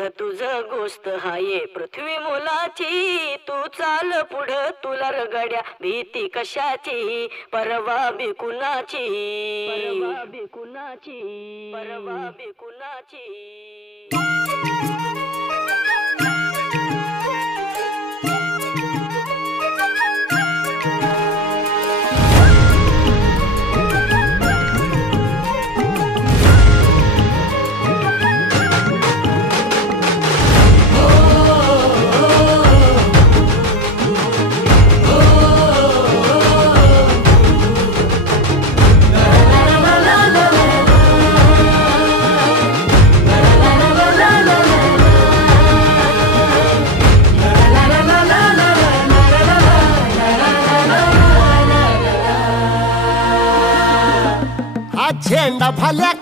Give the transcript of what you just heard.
तुझ गोष्ट हाये पृथ्वी मुलाची, तू चाल पुढं तुला रगड्या भीती कशाची, परवा बी कुणाची, परवा बी कुणाची, परवा बी कुणाची. झेंडा भाल्या